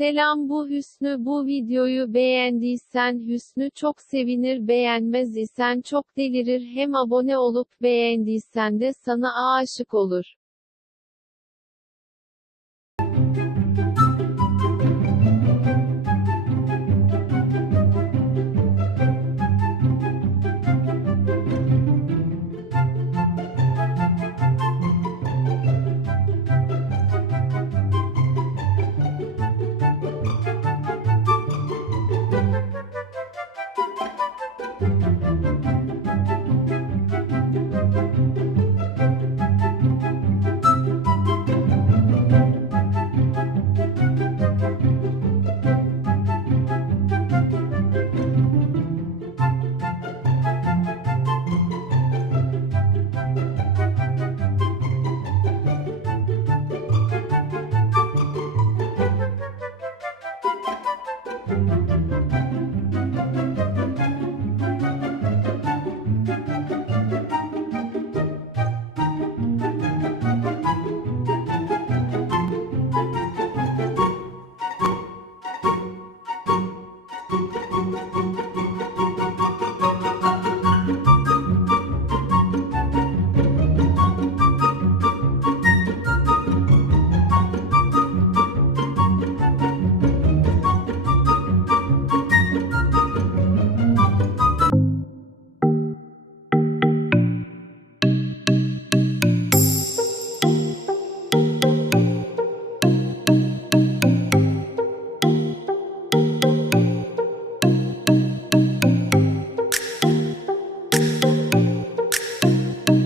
Selam, bu Hüsnü. Bu videoyu beğendiysen Hüsnü çok sevinir, beğenmez isen çok delirir. Hem abone olup beğendiysen de sana aşık olur.